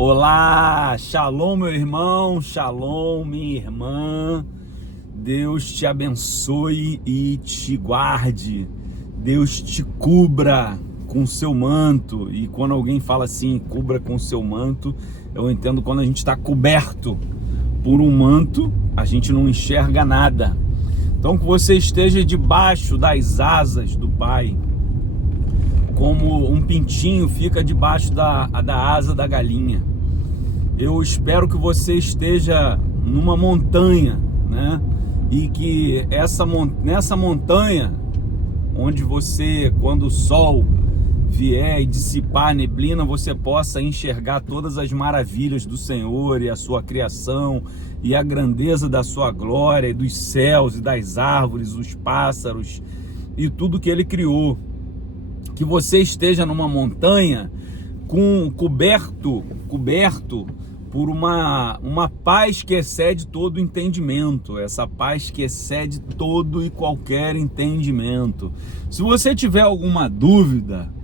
Olá, shalom meu irmão, shalom minha irmã, Deus te abençoe e te guarde, Deus te cubra com seu manto. E quando alguém fala assim, cubra com seu manto, eu entendo quando a gente está coberto por um manto, a gente não enxerga nada. Então que você esteja debaixo das asas do Pai, como um pintinho fica debaixo da asa da galinha. Eu espero que você esteja numa montanha, né? E que nessa montanha, onde você, quando o sol vier e dissipar a neblina, você possa enxergar todas as maravilhas do Senhor e a sua criação e a grandeza da sua glória, e dos céus e das árvores, os pássaros e tudo que Ele criou. Que você esteja numa montanha coberto por uma paz que excede todo entendimento, essa paz que excede todo e qualquer entendimento. Se você tiver alguma dúvida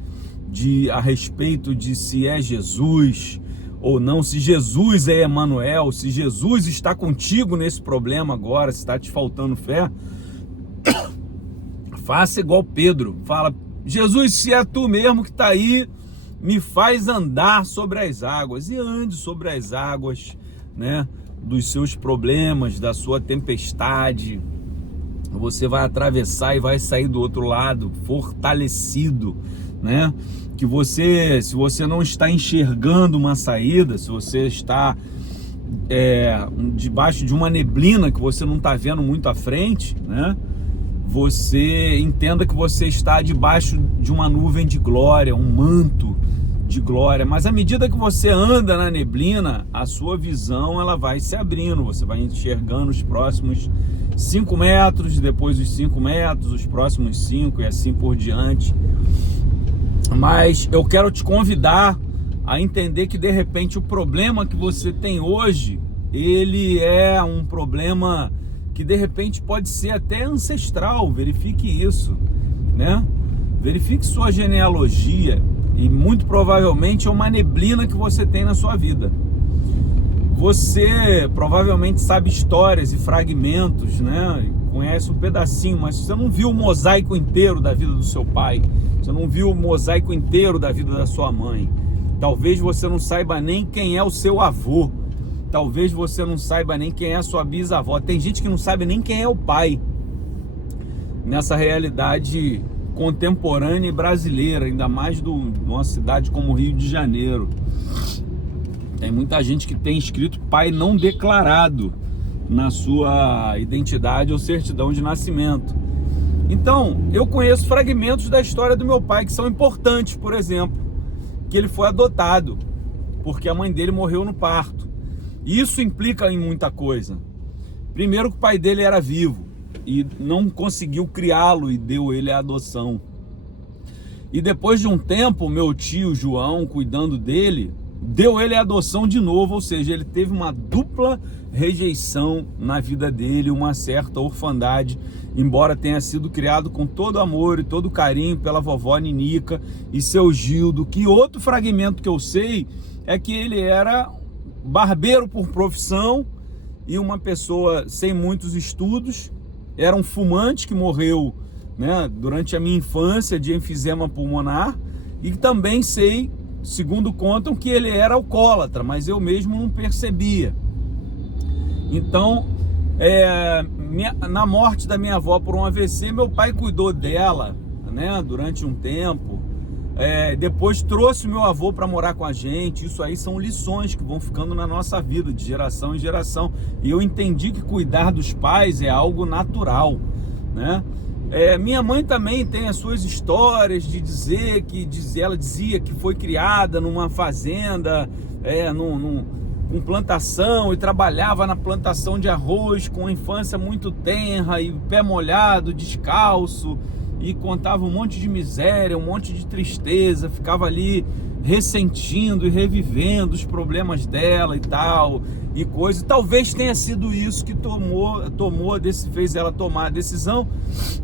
a respeito de se é Jesus ou não, se Jesus é Emanuel, se Jesus está contigo nesse problema agora, se está te faltando fé, faça igual Pedro, fala: Jesus, se é tu mesmo que está aí, me faz andar sobre as águas. E ande sobre as águas, né, dos seus problemas, da sua tempestade. Você vai atravessar e vai sair do outro lado fortalecido, né? Que você, se você não está enxergando uma saída, se você está debaixo de uma neblina que você não está vendo muito à frente, né? Você entenda que você está debaixo de uma nuvem de glória, um manto de glória. Mas à medida que você anda na neblina, a sua visão ela vai se abrindo, você vai enxergando os próximos 5 metros, depois os 5 metros, os próximos 5 e assim por diante. Mas eu quero te convidar a entender que de repente o problema que você tem hoje, ele é um problema que de repente pode ser até ancestral. Verifique isso, né? Verifique sua genealogia e muito provavelmente é uma neblina que você tem na sua vida. Você provavelmente sabe histórias e fragmentos, né? Conhece um pedacinho, mas você não viu o mosaico inteiro da vida do seu pai, você não viu o mosaico inteiro da vida da sua mãe. Talvez você não saiba nem quem é o seu avô. Talvez você não saiba nem quem é a sua bisavó. Tem gente que não sabe nem quem é o pai. Nessa realidade contemporânea e brasileira, ainda mais de uma cidade como o Rio de Janeiro. Tem muita gente que tem escrito pai não declarado na sua identidade ou certidão de nascimento. Então, eu conheço fragmentos da história do meu pai que são importantes. Por exemplo, que ele foi adotado porque a mãe dele morreu no parto. Isso implica em muita coisa. Primeiro, que o pai dele era vivo e não conseguiu criá-lo e deu ele à adoção. E depois de um tempo, meu tio João, cuidando dele, deu ele à adoção de novo, ou seja, ele teve uma dupla rejeição na vida dele, uma certa orfandade, embora tenha sido criado com todo amor e todo carinho pela vovó Ninica e seu Gildo. Que outro fragmento que eu sei é que ele era barbeiro por profissão e uma pessoa sem muitos estudos, era um fumante que morreu, né, durante a minha infância de enfisema pulmonar, e também sei, segundo contam, que ele era alcoólatra, mas eu mesmo não percebia. Então, na morte da minha avó por um AVC, meu pai cuidou dela, né, durante um tempo. Depois trouxe meu avô para morar com a gente. Isso aí são lições que vão ficando na nossa vida de geração em geração, e eu entendi que cuidar dos pais é algo natural, né? Minha mãe também tem as suas histórias de dizer que ela dizia que foi criada numa fazenda, com plantação, e trabalhava na plantação de arroz com uma infância muito tenra e pé molhado, descalço, e contava um monte de miséria, um monte de tristeza, ficava ali ressentindo e revivendo os problemas dela e tal, e coisa. Talvez tenha sido isso que fez ela tomar a decisão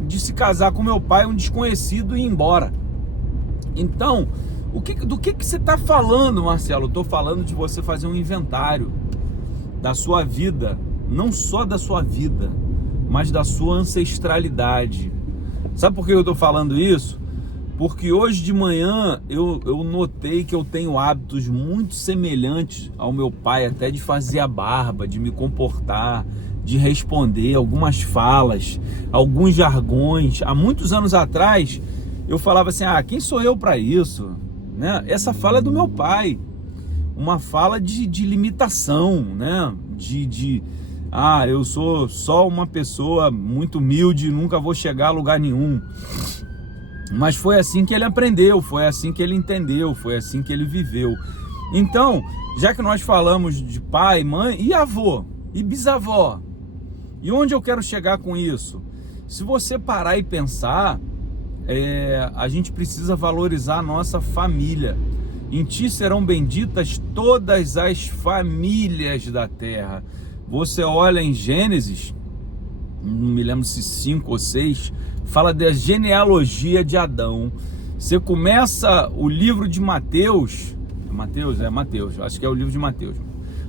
de se casar com meu pai, um desconhecido, e ir embora. Então, Do que você está falando, Marcelo? Eu estou falando de você fazer um inventário da sua vida, não só da sua vida, mas da sua ancestralidade. Sabe por que eu estou falando isso? Porque hoje de manhã eu notei que eu tenho hábitos muito semelhantes ao meu pai, até de fazer a barba, de me comportar, de responder algumas falas, alguns jargões. Há muitos anos atrás eu falava assim: quem sou eu para isso? Né? Essa fala é do meu pai, uma fala de limitação, né? Eu sou só uma pessoa muito humilde, nunca vou chegar a lugar nenhum. Mas foi assim que ele aprendeu, foi assim que ele entendeu, foi assim que ele viveu. Então, já que nós falamos de pai, mãe e avô e bisavó, e onde eu quero chegar com isso? Se você parar e pensar, a gente precisa valorizar a nossa família. Em ti serão benditas todas as famílias da terra. Você olha em Gênesis, não me lembro se 5 ou 6, fala da genealogia de Adão. Você começa o livro de Mateus, acho que é o livro de Mateus.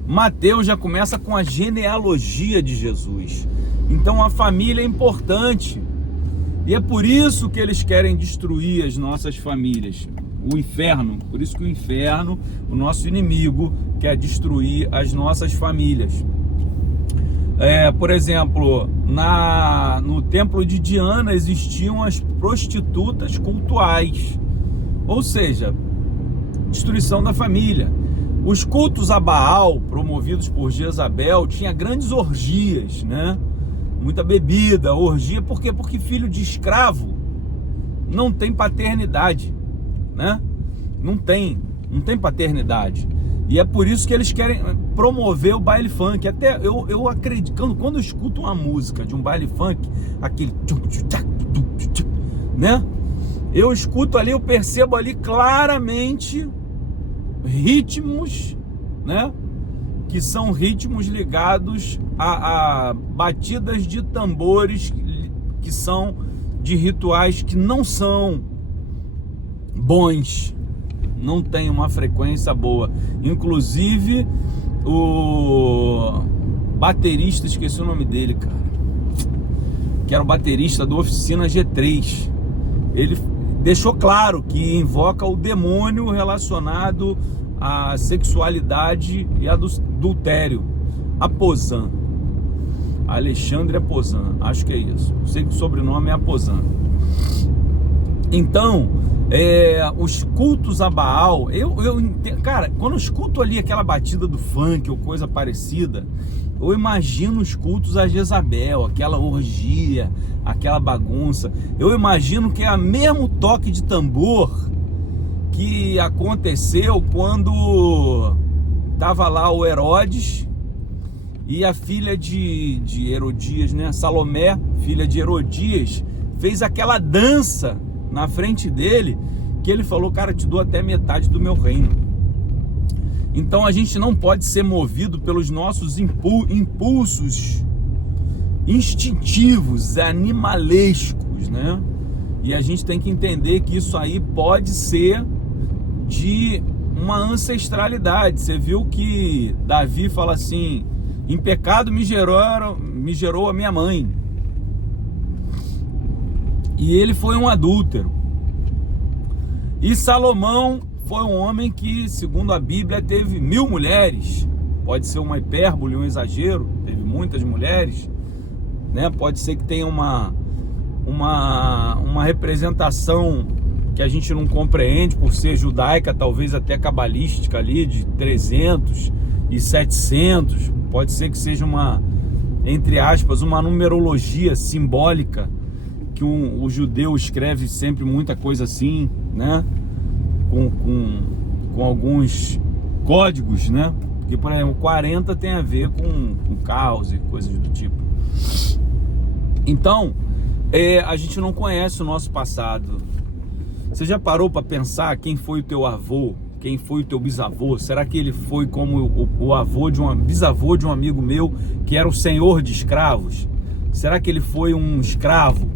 Mateus já começa com a genealogia de Jesus. Então a família é importante. E é por isso que eles querem destruir as nossas famílias. O inferno, por isso que o inferno, o nosso inimigo, quer destruir as nossas famílias. Por exemplo, no templo de Diana existiam as prostitutas cultuais, ou seja, destruição da família. Os cultos a Baal, promovidos por Jezabel, tinha grandes orgias, né? Muita bebida, orgia. Por quê? Porque filho de escravo não tem paternidade, né? Não tem paternidade. E é por isso que eles querem promover o baile funk. Até eu acredito, quando eu escuto uma música de um baile funk, aquele, né? Eu escuto ali, eu percebo ali claramente ritmos, né? Que são ritmos ligados a batidas de tambores que são de rituais que não são bons, não tem uma frequência boa. Inclusive o baterista, esqueci o nome dele, cara, que era o baterista do Oficina G3, ele deixou claro que invoca o demônio relacionado à sexualidade e adultério. Aposan, Alexandre Aposan, acho que é isso. Eu sei que o sobrenome é Aposan. Então, os cultos a Baal, cara, quando eu escuto ali aquela batida do funk ou coisa parecida, eu imagino os cultos a Jezabel, aquela orgia, aquela bagunça. Eu imagino que é o mesmo toque de tambor que aconteceu quando tava lá o Herodes e a filha de Herodias, né? Salomé, filha de Herodias, fez aquela dança na frente dele, que ele falou: cara, te dou até metade do meu reino. Então a gente não pode ser movido pelos nossos impulsos instintivos, animalescos, né? E a gente tem que entender que isso aí pode ser de uma ancestralidade. Você viu que Davi fala assim: em pecado me gerou a minha mãe. E ele foi um adúltero. E Salomão foi um homem que, segundo a Bíblia, teve 1000 mulheres. Pode ser uma hipérbole, um exagero, teve muitas mulheres, né? Pode ser que tenha uma representação que a gente não compreende por ser judaica, talvez até cabalística ali, de 300 e 700. Pode ser que seja uma, entre aspas, uma numerologia simbólica, que o judeu escreve sempre muita coisa assim, né? Com alguns códigos, né? Porque, por exemplo, 40 tem a ver com caos e coisas do tipo. Então, a gente não conhece o nosso passado. Você já parou para pensar quem foi o teu avô? Quem foi o teu bisavô? Será que ele foi como o avô bisavô de um amigo meu, que era o senhor de escravos? Será que ele foi um escravo?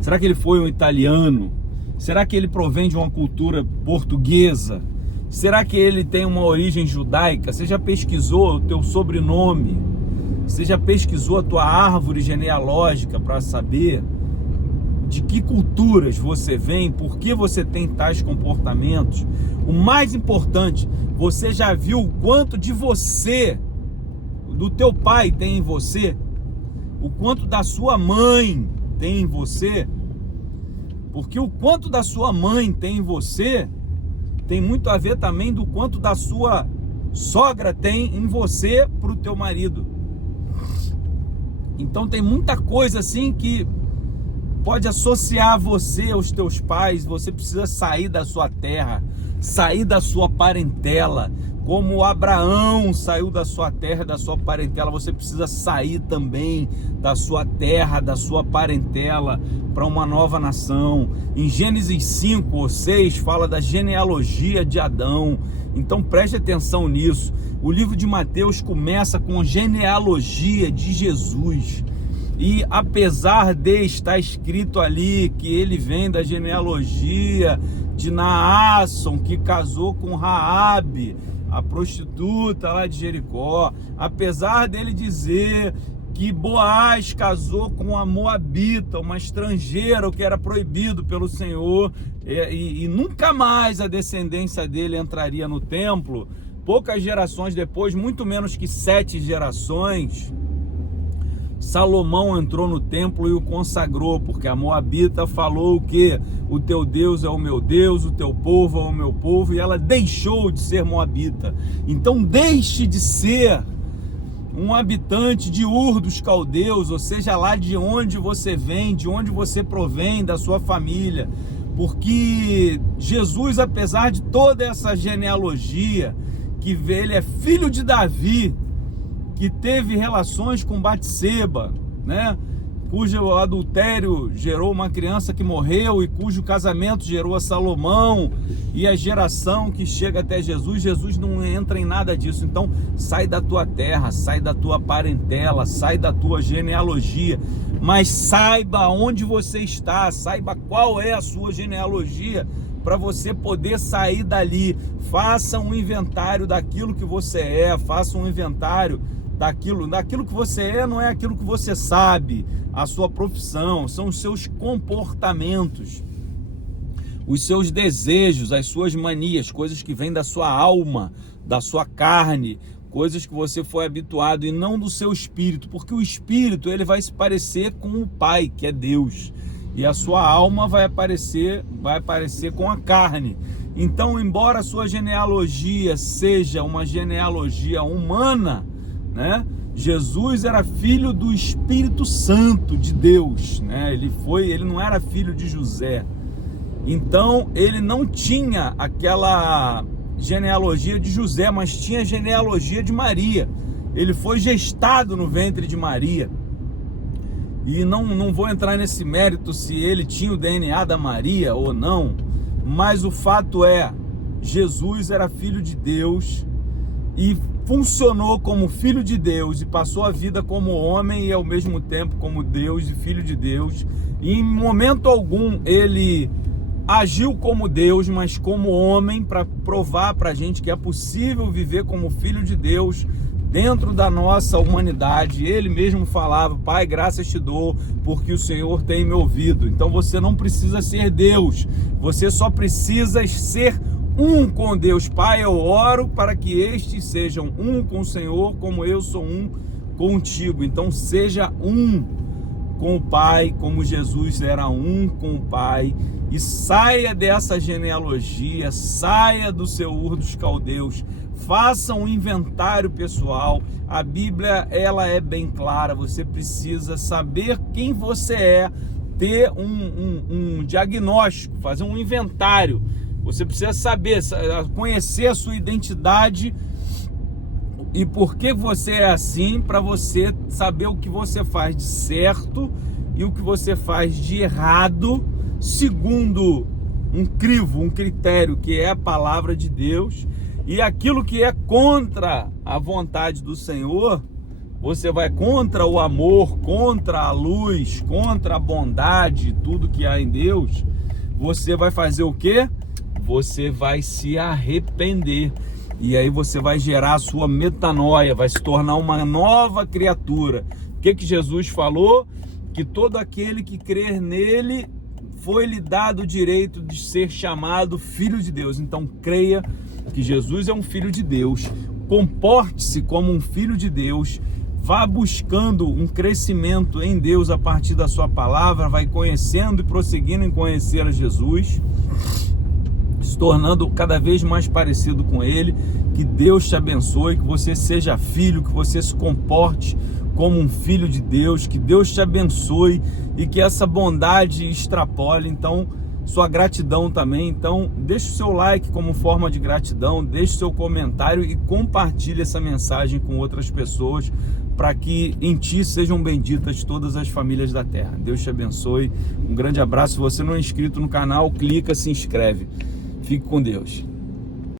Será que ele foi um italiano? Será que ele provém de uma cultura portuguesa? Será que ele tem uma origem judaica? Você já pesquisou o teu sobrenome? Você já pesquisou a tua árvore genealógica para saber de que culturas você vem? Por que você tem tais comportamentos? O mais importante, você já viu o quanto de você, do teu pai tem em você? O quanto da sua mãe tem em você? Porque o quanto da sua mãe tem em você tem muito a ver também do quanto da sua sogra tem em você para o teu marido. Então tem muita coisa assim que pode associar você aos teus pais. Você precisa sair da sua terra, sair da sua parentela. Como Abraão saiu da sua terra, da sua parentela, você precisa sair também da sua terra, da sua parentela, para uma nova nação. Em Gênesis 5 ou 6 fala da genealogia de Adão. Então preste atenção nisso. O livro de Mateus começa com genealogia de Jesus. E apesar de estar escrito ali que ele vem da genealogia de Naasson, que casou com Raabe, a prostituta lá de Jericó, apesar dele dizer que Boaz casou com uma moabita, uma estrangeira, o que era proibido pelo Senhor, e nunca mais a descendência dele entraria no templo, poucas gerações depois, muito menos que 7 gerações, Salomão entrou no templo e o consagrou, porque a moabita falou o quê? O teu Deus é o meu Deus, o teu povo é o meu povo, e ela deixou de ser moabita. Então deixe de ser um habitante de Ur dos Caldeus, ou seja, lá de onde você vem, de onde você provém, da sua família. Porque Jesus, apesar de toda essa genealogia, que ele é filho de Davi, que teve relações com Batseba, né? Cujo adultério gerou uma criança que morreu e cujo casamento gerou a Salomão e a geração que chega até Jesus. Jesus não entra em nada disso. Então sai da tua terra, sai da tua parentela, sai da tua genealogia, mas saiba onde você está, saiba qual é a sua genealogia, para você poder sair dali. Faça um inventário daquilo que você é, faça um inventário daquilo que você é. Não é aquilo que você sabe, a sua profissão, são os seus comportamentos, os seus desejos, as suas manias, coisas que vêm da sua alma, da sua carne, coisas que você foi habituado e não do seu espírito, porque o espírito ele vai se parecer com o Pai, que é Deus, e a sua alma vai aparecer com a carne. Então, embora a sua genealogia seja uma genealogia humana, né? Jesus era filho do Espírito Santo de Deus, né? Ele não era filho de José. Então ele não tinha aquela genealogia de José, mas tinha a genealogia de Maria. Ele foi gestado no ventre de Maria. E não vou entrar nesse mérito se ele tinha o DNA da Maria ou não, mas o fato é, Jesus era filho de Deus e funcionou como filho de Deus e passou a vida como homem e ao mesmo tempo como Deus e filho de Deus. E em momento algum ele agiu como Deus, mas como homem, para provar para a gente que é possível viver como filho de Deus dentro da nossa humanidade. Ele mesmo falava: Pai, graças te dou porque o Senhor tem me ouvido. Então você não precisa ser Deus, você só precisa ser um com Deus. Pai, eu oro para que estes sejam um com o Senhor, como eu sou um contigo. Então seja um com o Pai, como Jesus era um com o Pai, e saia dessa genealogia, saia do seu Ur dos Caldeus, faça um inventário pessoal. A Bíblia, ela é bem clara, você precisa saber quem você é, ter um diagnóstico, fazer um inventário. Você precisa saber, conhecer a sua identidade e por que você é assim, para você saber o que você faz de certo e o que você faz de errado, segundo um crivo, um critério que é a palavra de Deus. E aquilo que é contra a vontade do Senhor, você vai contra o amor, contra a luz, contra a bondade, tudo que há em Deus, você vai fazer o quê? Você vai se arrepender. E aí você vai gerar a sua metanoia, vai se tornar uma nova criatura. O que Jesus falou? Que todo aquele que crer nele, foi-lhe dado o direito de ser chamado filho de Deus. Então creia que Jesus é um filho de Deus, comporte-se como um filho de Deus, vá buscando um crescimento em Deus a partir da sua palavra, vai conhecendo e prosseguindo em conhecer a Jesus, se tornando cada vez mais parecido com Ele. Que Deus te abençoe, que você seja filho, que você se comporte como um filho de Deus, que Deus te abençoe e que essa bondade extrapole, então, sua gratidão também. Então, deixe o seu like como forma de gratidão, deixe o seu comentário e compartilhe essa mensagem com outras pessoas, para que em ti sejam benditas todas as famílias da terra. Deus te abençoe, um grande abraço. Se você não é inscrito no canal, clica, se inscreve. Fique com Deus.